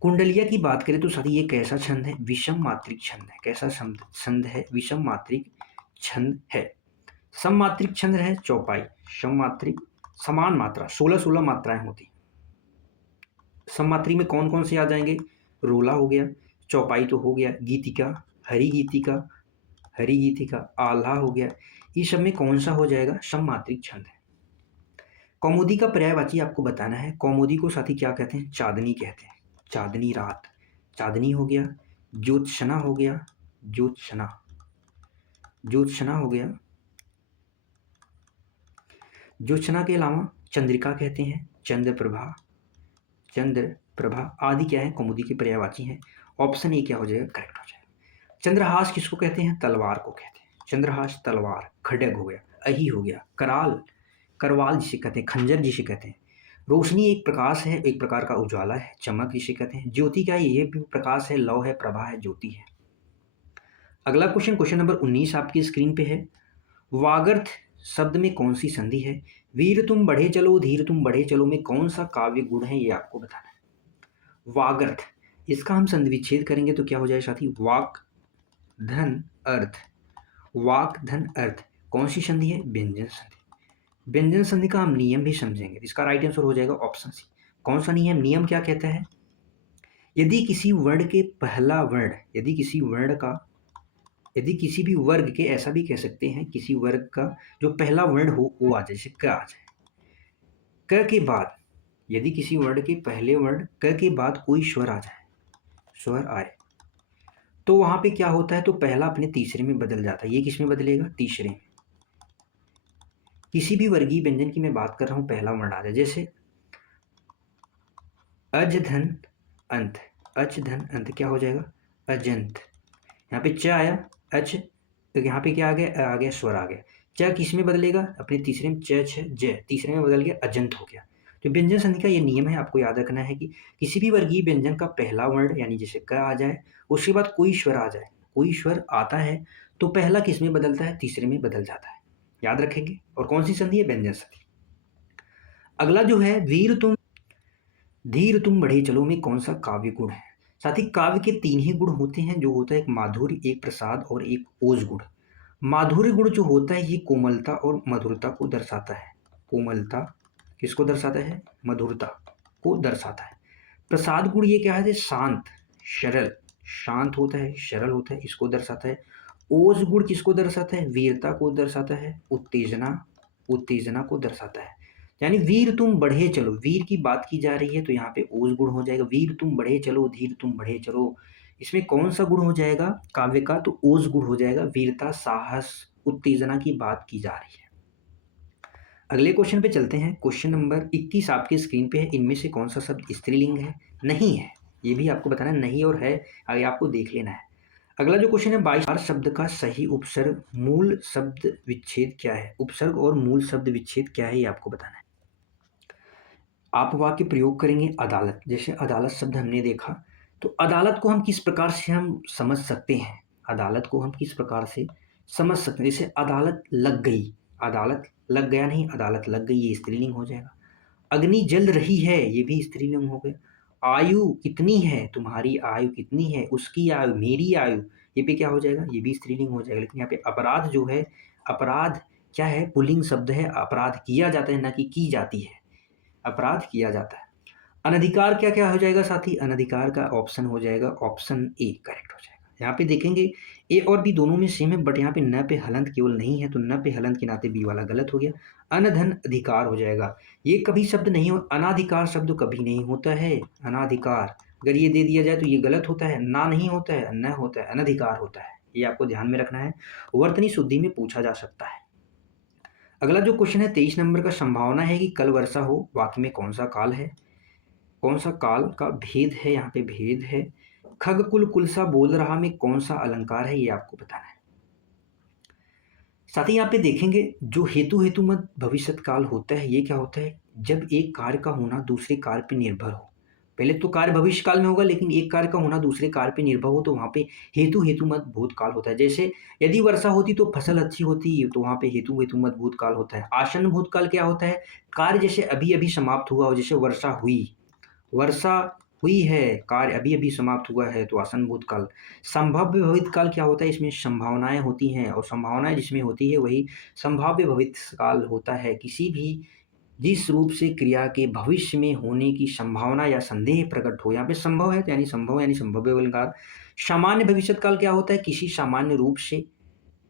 कुंडलिया की बात करें तो साथी ये कैसा छंद है, विषम मात्रिक छंद है। कैसा छंद है, विषम मात्रिक छंद है। सममात्रिक छंद है चौपाई, सममात्रिक समान मात्रा 16-16 मात्राएं होती। सममात्री में कौन कौन से आ जाएंगे, रोला हो गया, चौपाई तो हो गया, गीतिका, हरि गीतिका, हरि गीतिका, आल्हा हो गया, इस सब में कौन सा हो जाएगा, सममात्रिक छंद है। कौमुदी का पर्यायवाची आपको बताना है। कौमुदी को साथी क्या कहते हैं, चांदनी कहते हैं, चांदनी रात, चांदनी हो गया, ज्योत्सना हो गया, ज्योत्सना, ज्योत्सना हो गया, ज्योत्सना के अलावा चंद्रिका कहते हैं, चंद्र प्रभा, चंद्र प्रभा आदि क्या है, कौमुदी के पर्यायवाची हैं। ऑप्शन ए क्या हो जाएगा, करेक्ट हो जाएगा। चंद्रहास किसको कहते हैं, तलवार को कहते हैं, चंद्रहास तलवार, खड्ग हो गया, अही हो गया, कराल, करवाल जिसे कहते हैं, खंजर जिसे कहते हैं। रोशनी एक प्रकाश है, एक प्रकार का उजाला है, चमक जिसे कहते हैं। ज्योति क्या है, ये भी प्रकाश है, लौ है, प्रभा है, ज्योति है। अगला क्वेश्चन, क्वेश्चन नंबर 19 आपकी स्क्रीन पे है। वागर्थ शब्द में कौन सी संधि है, वीर तुम बढ़े चलो, धीर तुम बढ़े चलो में कौन सा काव्य गुण है, ये आपको बताना है। वागर्थ, इसका हम संधि विच्छेद करेंगे तो क्या हो जाएगा साथी, वाक धन अर्थ, वाक धन अर्थ, कौन सी संधि है, व्यंजन संधि। व्यंजन संधि का हम नियम भी समझेंगे, इसका राइट आंसर हो जाएगा ऑप्शन सी। कौन सा नियम, नियम क्या कहता है, यदि किसी वर्ण के पहला वर्ण, यदि किसी वर्ण का, यदि किसी भी वर्ग के, ऐसा भी कह सकते हैं किसी वर्ग का जो पहला वर्ण हो वो आ जाए, जैसे क आ जाए, क के बाद, यदि किसी वर्ण के पहले वर्ण क के बाद कोई स्वर आ जाए, स्वर आए, तो वहां पे क्या होता है, तो पहला अपने तीसरे में बदल जाता है। ये किस में बदलेगा, तीसरे में। किसी भी वर्गीय व्यंजन की मैं बात कर रहा हूं, पहला वर्ण आ जाए, जैसे अज धन अंत, अच धन अंत क्या हो जाएगा, अजंत। यहाँ पे च आया, अच, तो यहाँ पे क्या आ गया स्वर आ गया। च किस में बदलेगा, अपने तीसरे में, च छ ज, तीसरे में बदल गया, अजंत हो गया। तो व्यंजन संधि का ये नियम है, आपको याद रखना है कि किसी भी वर्गीय व्यंजन का पहला वर्ण यानी जैसे क आ जाए, उसके बाद कोई स्वर आ जाए, कोई स्वर आता है तो पहला किस में बदलता है, तीसरे में बदल जाता है, याद रखेंगे। और कौन सी संधि है, व्यंजन संधि। अगला जो है, वीर तुम धीर तुम बढ़े चलो में कौन सा काव्य गुण है। साथ ही काव्य के 3 ही गुण होते हैं, जो होता है एक माधुर्य, एक प्रसाद और एक ओज गुण। माधुर्य गुण जो होता है ये कोमलता और मधुरता को दर्शाता है। कोमलता किसको दर्शाता है, मधुरता को दर्शाता है। प्रसाद गुण ये क्या है, शांत, सरल, शांत होता है, सरल होता है, इसको दर्शाता है। ओज गुण किसको दर्शाता है? वीरता को दर्शाता है। उत्तेजना, उत्तेजना को दर्शाता है। यानी वीर तुम बढ़े चलो, वीर की बात की जा रही है तो यहाँ पे ओज गुण हो जाएगा। वीर तुम बढ़े चलो, धीर तुम बढ़े चलो, इसमें कौन सा गुण हो जाएगा काव्य का? तो ओज गुण हो जाएगा। वीरता, साहस, उत्तेजना की बात की जा रही है। अगले क्वेश्चन पे चलते हैं। क्वेश्चन नंबर 21 आपके स्क्रीन पे है। इनमें से कौन सा शब्द स्त्रीलिंग है? नहीं है, ये भी आपको बताना है। नहीं और है आगे आपको देख लेना है। अगला जो क्वेश्चन है 22 शब्द का सही उपसर्ग मूल शब्द विच्छेद क्या है? उपसर्ग और मूल शब्द विच्छेद क्या है ये आपको बताना है। आप वाक्य प्रयोग करेंगे अदालत, जैसे अदालत शब्द हमने देखा तो अदालत को हम किस प्रकार से हम समझ सकते हैं? अदालत को हम किस प्रकार से समझ सकते हैं? जैसे अदालत लग गई, अदालत लग गया नहीं, अदालत लग गई, ये स्त्रीलिंग हो जाएगा। अग्नि जल रही है, ये भी स्त्रीलिंग हो गया। आयु कितनी है? तुम्हारी आयु कितनी है? उसकी आयु, मेरी आयु, ये पे क्या हो जाएगा? ये भी स्त्रीलिंग हो जाएगा। लेकिन यहाँ पे अपराध जो है, अपराध क्या है? पुल्लिंग शब्द है। अपराध किया जाता है ना कि की जाती है, अपराध किया जाता है। अनधिकार क्या क्या हो जाएगा साथी? अनधिकार का ऑप्शन हो जाएगा ऑप्शन ए करेक्ट हो जाएगा। यहाँ पे देखेंगे ए और बी दोनों में सेम है, बट यहाँ पे न पे हलंत केवल नहीं है तो न पे हलंत के नाते बी वाला गलत हो गया। अनधन अधिकार हो जाएगा। ये कभी शब्द नहीं हो, अनाधिकार शब्द कभी नहीं होता है। अनाधिकार अगर ये दे दिया जाए तो ये गलत होता है। ना नहीं होता है, न होता है, अनधिकार होता है। ये आपको ध्यान में रखना है, वर्तनी शुद्धि में पूछा जा सकता है। अगला जो क्वेश्चन है 23 नंबर का, संभावना है कि कल वर्षा हो, वाक्य में कौन सा काल है? कौन सा काल का भेद है? यहाँ पे भेद है। खग कुल कुलसा बोल रहा में कौन सा अलंकार है? ये आपको बताना है। साथ ही यहाँ पे देखेंगे जो हेतु हेतु मत भविष्य काल होता है, ये क्या होता है? जब एक कार्य का होना दूसरे कार्य पे निर्भर हो। पहले तो कार्य भविष्य काल में होगा, लेकिन एक कार्य का होना दूसरे कार्य पे निर्भर हो तो वहाँ पे हेतु हेतु मत भूतकाल होता है। जैसे यदि वर्षा होती तो फसल अच्छी होती, तो वहाँ पे हेतु हेतु मत भूतकाल होता है। आसन्न भूतकाल क्या होता है? कार्य जैसे अभी अभी समाप्त हुआ हो, जैसे वर्षा हुई, वर्षा हुई है, कार्य अभी अभी समाप्त हुआ है तो आसन्न भूतकाल। संभाव्य भविष्यकाल क्या होता है? इसमें संभावनाएं होती हैं और संभावनाएं जिसमें होती है वही संभाव्य भविष्यकाल होता है। किसी भी जिस रूप से क्रिया के भविष्य में होने की संभावना या संदेह प्रकट हो, यहाँ पे संभव है तो यानी संभव यानी संभाव्य भविष्यकाल। सामान्य भविष्यकाल क्या होता है? किसी सामान्य रूप से,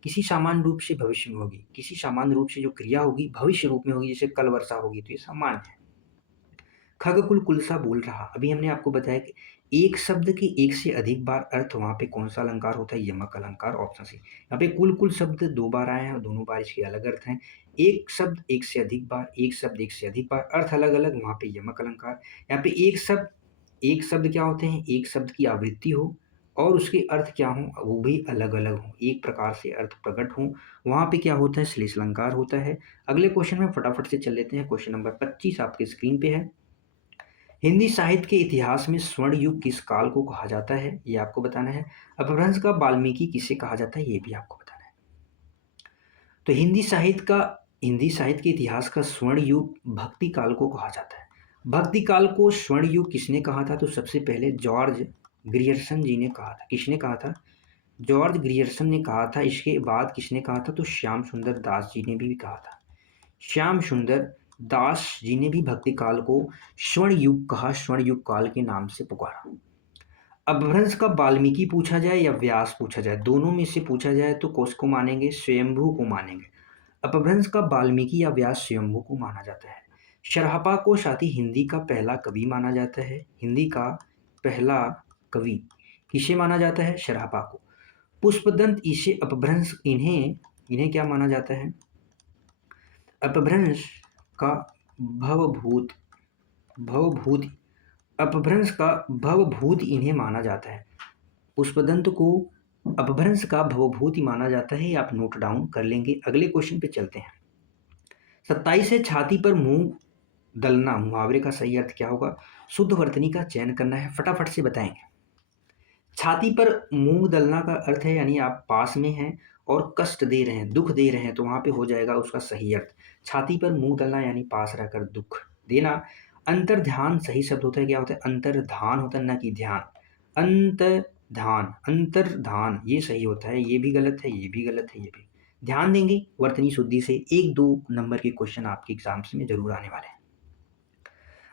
किसी सामान्य रूप से भविष्य में होगी, किसी सामान्य रूप से जो क्रिया होगी भविष्य रूप में होगी, जैसे कल वर्षा होगी तो ये सामान्य है। खग कुल कुलसा बोल रहा, अभी हमने आपको बताया कि एक शब्द के एक से अधिक बार अर्थ वहाँ पे कौन सा अलंकार होता है? यमक अलंकार, ऑप्शन सी। यहाँ पे कुल कुल शब्द दो बार आए हैं और दोनों बार इसके अलग अर्थ हैं। एक शब्द एक से अधिक बार, एक शब्द एक से अधिक बार, अर्थ अलग अलग, वहाँ पे यमक अलंकार। यहाँ पे एक शब्द क्या होते हैं? एक शब्द की आवृत्ति हो और उसके अर्थ क्या हो? वो भी अलग अलग हो, एक प्रकार से अर्थ प्रकट हो, वहाँ पे क्या होता है? श्लेष अलंकार होता है। अगले क्वेश्चन में फटाफट से चल लेते हैं। क्वेश्चन नंबर 25 आपके स्क्रीन पे है। हिंदी साहित्य के इतिहास में स्वर्ण युग किस काल को कहा जाता है? ये आपको बताना है। अपभ्रंश का वाल्मीकि किसे कहा जाता है? ये भी आपको बताना है। तो हिंदी साहित्य के इतिहास का स्वर्ण युग भक्ति काल को कहा जाता है। भक्ति काल को स्वर्ण युग किसने कहा था? तो सबसे पहले जॉर्ज ग्रियर्सन जी ने कहा था। किसने कहा था? जॉर्ज ग्रियर्सन ने कहा था। इसके बाद किसने कहा था? तो श्याम सुंदर दास जी ने भी कहा था। श्याम सुंदर दास जी ने भी भक्ति काल को स्वर्ण युग कहा, स्वर्ण युग काल के नाम से पुकारा। अपभ्रंश का वाल्मीकि पूछा जाए या व्यास पूछा जाए, दोनों में से पूछा जाए तो किसको मानेंगे? स्वयंभू को मानेंगे। अपभ्रंश का वाल्मीकि या व्यास स्वयंभू को माना जाता है। शरापा को साथ ही हिंदी का पहला कवि माना जाता है। हिंदी का पहला कवि किसे माना जाता है? शरापा को। पुष्पदंत इसे अपभ्रंश, इन्हें क्या माना जाता है? अपभ्रंश का भवभूत भवभूत अपभ्रंश का भवभूत इन्हें माना जाता है। पुष्पदंत को अपभ्रंश का भवभूति माना जाता है। ये आप नोट डाउन कर लेंगे। अगले क्वेश्चन पे चलते हैं। 27 है, छाती पर मुंह दलना, मुहावरे का सही अर्थ क्या होगा? शुद्ध वर्तनी का चयन करना है, फटाफट से बताएंगे। छाती पर मूंग दलना का अर्थ है यानी आप पास में हैं और कष्ट दे रहे हैं, दुख दे रहे हैं, तो वहां पे हो जाएगा उसका सही अर्थ। छाती पर मूंग दलना यानी पास रहकर दुख देना। अंतर्ध्यान सही शब्द होता है, क्या होता है? अंतर्धान होता है, ना कि ध्यान। अंतर्धान, अंतर्धान ये सही होता है, ये भी गलत है, ये भी गलत है, ये भी। ध्यान देंगे वर्तनी शुद्धि से। 1-2 नंबर के क्वेश्चन आपके एग्जाम्स में जरूर आने वाले हैं।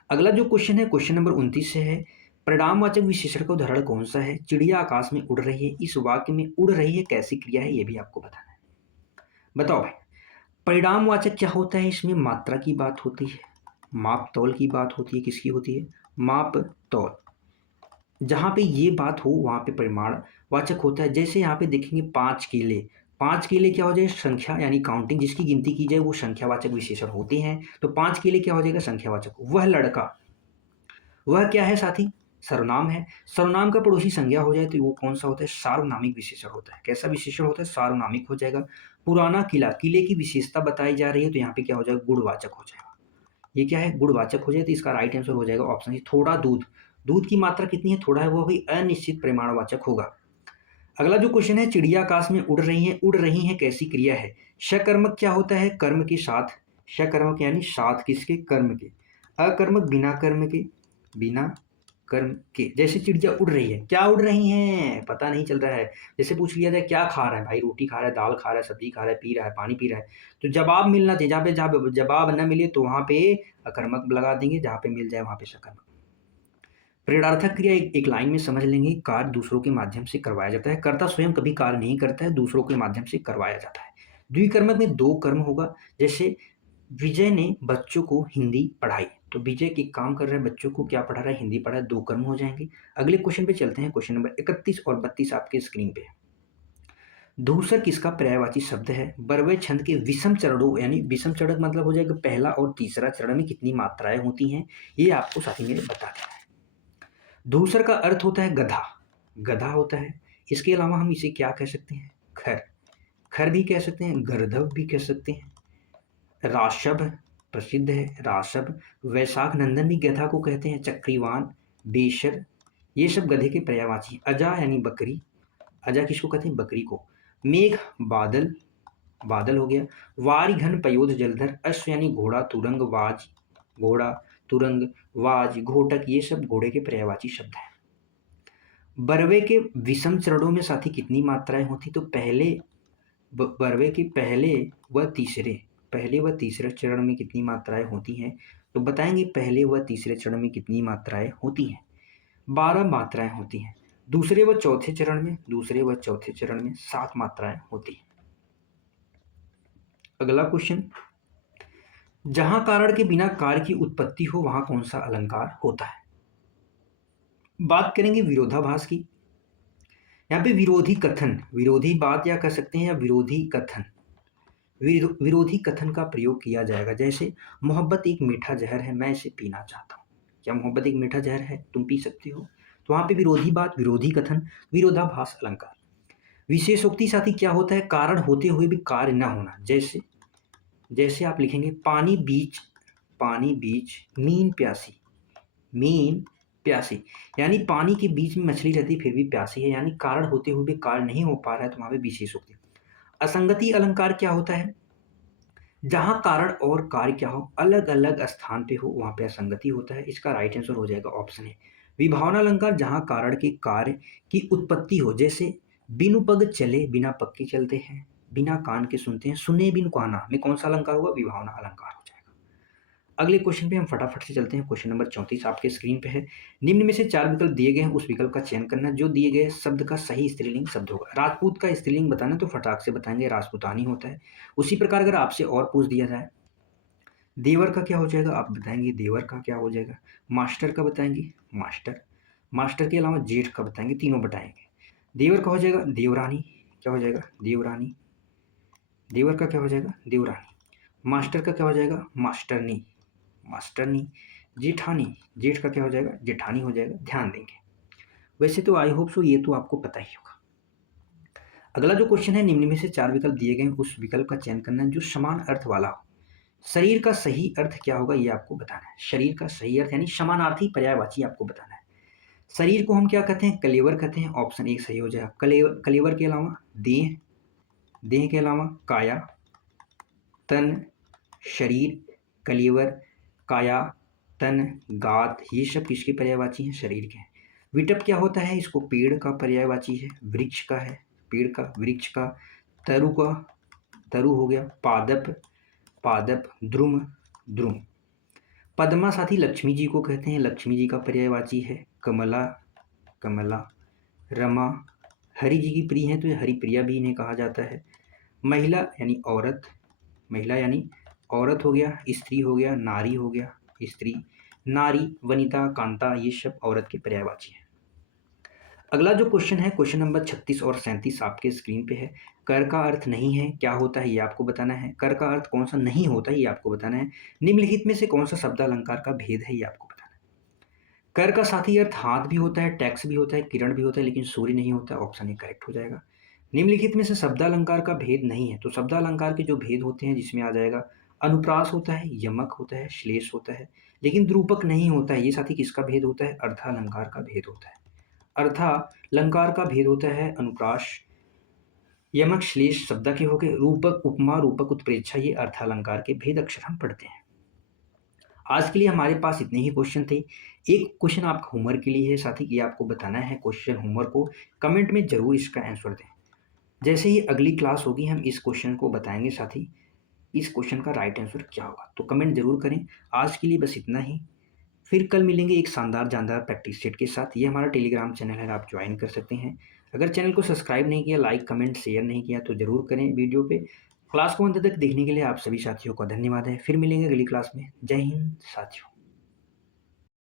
अगला जो क्वेश्चन है क्वेश्चन नंबर 29 से है। परिणामवाचक विशेषण का उदाहरण कौन सा है? चिड़िया आकाश में उड़ रही है। इस वाक्य में उड़ रही है कैसी क्रिया है ये भी आपको बताना है। बताओ भाई, परिणामवाचक क्या होता है? इसमें मात्रा की बात होती है, माप तौल की बात होती है। किसकी होती है? माप तौल। जहाँ पे ये बात हो वहाँ पे परिमाण वाचक होता है। जैसे यहाँ पे देखेंगे 5 केले, 5 केले क्या हो जाएगा? संख्या यानी काउंटिंग, जिसकी गिनती की जाए वो संख्यावाचक विशेषण होते हैं। तो 5 केले क्या हो जाएगा? संख्यावाचक। वह लड़का, वह क्या है साथी? सर्वनाम है। सर्वनाम का पड़ोसी संज्ञा हो जाए तो वो कौन सा होता है? सार्वनामिक विशेषण होता है। कैसा विशेषण होता है? सार्वनामिक हो जाएगा। पुराना किला, किले की विशेषता बताई जा रही है तो यहाँ पे क्या हो जाएगा? गुणवाचक हो जाएगा। ये क्या है? गुणवाचक हो जाए तो इसका राइट आंसर हो जाएगा ऑप्शन सी, थोड़ा दूध। दूध की मात्रा कितनी है? थोड़ा है, वो भी अनिश्चित परिमाणवाचक होगा। अगला जो क्वेश्चन है, चिड़िया आकाश में उड़ रही हैं, उड़ रही हैं कैसी क्रिया है? शकर्मक क्या होता है? कर्म के साथ। शकर्मक यानी साथ किसके? कर्म के। अकर्मक बिना कर्म के, बिना कर्म के। जैसे चिड़िया उड़ रही है, क्या उड़ रही हैं पता नहीं चल रहा है। जैसे पूछ लिया जाए क्या खा रहा है भाई? रोटी खा रहा है, दाल खा रहा है, सब्जी खा रहा है, पी रहा है, पानी पी रहा है। तो जवाब मिलना चाहिए। जहाँ पे जवाब न मिले तो वहाँ पे अकर्मक लगा देंगे, जहाँ पे मिल जाए वहाँ पे सकर्मक। प्रेरणार्थक क्रिया एक लाइन में समझ लेंगे। कार्य दूसरों के माध्यम से करवाया जाता है। कर्ता स्वयं कभी कार्य नहीं करता है, दूसरों के माध्यम से करवाया जाता है। द्विकर्मक में दो कर्म होगा। जैसे विजय ने बच्चों को हिंदी पढ़ाई, तो विजय के काम कर रहे हैं, बच्चों को क्या पढ़ा रहा है? हिंदी पढ़ा है। दो कर्म हो जाएंगे। अगले क्वेश्चन पे चलते हैं। क्वेश्चन नंबर 31 और 32 आपके स्क्रीन पे है। धूसर किसका पर्यायवाची शब्द है? बरवे छंद के विषम चरणों, यानी विषम चरण मतलब हो जाएगा पहला और तीसरा चरण में कितनी मात्राएं होती हैं, ये आपको साथी मेरे बता देना है। धूसर का अर्थ होता है गधा, गधा होता है। इसके अलावा हम इसे क्या कह सकते हैं? खर, खर भी कह सकते हैं, गर्दभ भी कह सकते हैं। राशभ प्रसिद्ध है, राशभ। वैशाख नंदन भी गधा को कहते हैं। चक्रीवान, बेशर, ये सब गधे के पर्यायवाची। अजा यानी बकरी, अजा किसको कहते हैं? बकरी को। मेघ बादल, बादल हो गया। वारी घन पयोध जलधर। अश्व यानी घोड़ा, तुरंग वाज, घोड़ा, तुरंग वाज, घोटक, ये सब घोड़े के पर्यायवाची शब्द हैं। बरवे के विषम चरणों में साथी कितनी मात्राएं होती? तो पहले बरवे के पहले व तीसरे चरण में कितनी मात्राएं होती हैं? तो बताएंगे पहले व तीसरे चरण में कितनी मात्राएं होती हैं। 12 मात्राएं होती हैं। दूसरे व चौथे चरण में 7 मात्राएं होती हैं। अगला क्वेश्चन, जहां कारण के बिना कार्य की उत्पत्ति हो वहां कौन सा अलंकार होता है? बात करेंगे विरोधाभास की। यहाँ पे विरोधी कथन, विरोधी बात या कह सकते हैं, या विरोधी कथन, विरोधी कथन का प्रयोग किया जाएगा। जैसे मोहब्बत एक मीठा जहर है, मैं इसे पीना चाहता हूँ। क्या मोहब्बत एक मीठा जहर है? तुम पी सकते हो। तो वहाँ पे विरोधी बात, विरोधी कथन, विरोधाभास अलंकार। विशेषोक्ति साथी क्या होता है? कारण होते हुए भी कार्य न होना। जैसे जैसे आप लिखेंगे पानी बीच मीन प्यासी, मीन प्यासी, यानी पानी के बीच में मछली रहती फिर भी प्यासी है, यानी कारण होते हुए भी कार्य नहीं हो पा रहा है, तो वहाँ पे विशेषोक्ति। असंगति अलंकार क्या होता है? जहां कारण और कार्य क्या हो, अलग अलग स्थान पे हो, वहां पे असंगति होता है। इसका राइट आंसर हो जाएगा ऑप्शन ए। विभावना अलंकार जहां कारण के कार्य की उत्पत्ति हो। जैसे बिनु पग चले, बिना पग के चलते हैं, बिना कान के सुनते हैं, सुने बिनु काना, में कौन सा अलंकार होगा? विभावना अलंकार हो जाएगा। अगले क्वेश्चन पे हम फटाफट से चलते हैं। क्वेश्चन नंबर 34 आपके स्क्रीन पे है। निम्न में से 4 विकल्प दिए गए हैं, उस विकल्प का चयन करना जो दिए गए शब्द का सही स्त्रीलिंग शब्द होगा। राजपूत का स्त्रीलिंग बताना तो फटाक से बताएंगे राजपूतानी होता है। उसी प्रकार अगर आपसे और पूछ दिया जाए देवर का क्या हो जाएगा, आप बताएंगे देवर का क्या हो जाएगा। मास्टर का बताएंगे मास्टर, मास्टर के अलावा जेठ का बताएंगे, तीनों बताएंगे। देवर का हो जाएगा देवरानी, क्या हो जाएगा? देवरानी। देवर का क्या हो जाएगा? देवरानी। मास्टर का क्या हो जाएगा? मास्टरनी, मास्टरनी। जेठानी, जेठ का क्या हो जाएगा? जेठानी हो जाएगा। ध्यान देंगे। वैसे तो आई होप सो ये तो आपको पता ही होगा। अगला जो क्वेश्चन है, निम्न में से 4 विकल्प दिए गए, उस विकल्प का चयन करना है जो समान अर्थ वाला हो। शरीर का सही अर्थ क्या होगा ये आपको बताना है। शरीर का सही अर्थ यानी समानार्थी पर्यायवाची आपको बताना है। शरीर को हम क्या कहते हैं? कलेवर कहते हैं। ऑप्शन एक सही हो जाएगा। कलेवर के अलावा देह, देह के अलावा काया, तन, शरीर, कलेवर, काया, तन, गात, ये सब किसके पर्यायवाची हैं? शरीर के हैं। विटप क्या होता है? इसको पेड़ का पर्यायवाची है। वृक्ष का है, पेड़ का, वृक्ष का। तरु का, तरु हो गया। पादप, पादप। द्रुम, द्रुम। पद्मा साथी लक्ष्मी जी को कहते हैं, लक्ष्मी जी का पर्यायवाची है। कमला, कमला, रमा, हरि जी की प्रिय हैं तो ये हरिप्रिया भी इन्हें कहा जाता है। महिला यानी औरत, महिला यानी औरत हो गया, स्त्री हो गया, नारी हो गया, स्त्री, नारी, वनिता, कांता, ये सब औरत के पर्यायवाची हैं। अगला जो क्वेश्चन है, क्वेश्चन नंबर 36 और 37 आपके स्क्रीन पे है। कर का अर्थ नहीं है, क्या होता है ये आपको बताना है। कर का अर्थ कौन सा नहीं होता है ये आपको बताना है। निम्नलिखित में से कौन सा शब्दालंकार का भेद है ये आपको बताना है। कर का साथी अर्थ हाथ भी होता है, टैक्स भी होता है, किरण भी होता है, लेकिन सूर्य नहीं होता। ऑप्शन ए करेक्ट हो जाएगा। निम्नलिखित में से शब्दालंकार का भेद नहीं है, तो शब्दालंकार के जो भेद होते हैं जिसमें आ जाएगा अनुप्रास होता है, यमक होता है, श्लेष होता है, लेकिन द्रूपक नहीं होता है। ये साथी किसका भेद होता है, अर्धालंकार का भेद होता है। अर्धालंकार का भेद होता है अनुप्रास, यमक, श्लेष शब्द के हो गए, रूपक, उपमा, रूपक, उत्प्रेक्षा, ये अर्थालंकार के भेद अक्षर हम पढ़ते हैं। आज के लिए हमारे पास इतने ही क्वेश्चन थे। एक क्वेश्चन आपका होमवर्क के लिए है साथी, ये आपको बताना है क्वेश्चन होमवर्क को, कमेंट में जरूर इसका आंसर दें। जैसे ही अगली क्लास होगी हम इस क्वेश्चन को बताएंगे साथी, इस क्वेश्चन का राइट आंसर क्या होगा, तो कमेंट जरूर करें। आज के लिए बस इतना ही, फिर कल मिलेंगे एक शानदार जानदार प्रैक्टिस सेट के साथ। ये हमारा टेलीग्राम चैनल है, आप ज्वाइन कर सकते हैं। अगर चैनल को सब्सक्राइब नहीं किया, लाइक कमेंट शेयर नहीं किया तो ज़रूर करें वीडियो पे। क्लास को अंत तक देखने के लिए आप सभी साथियों का धन्यवाद है। फिर मिलेंगे अगली क्लास में। जय हिंद साथियों।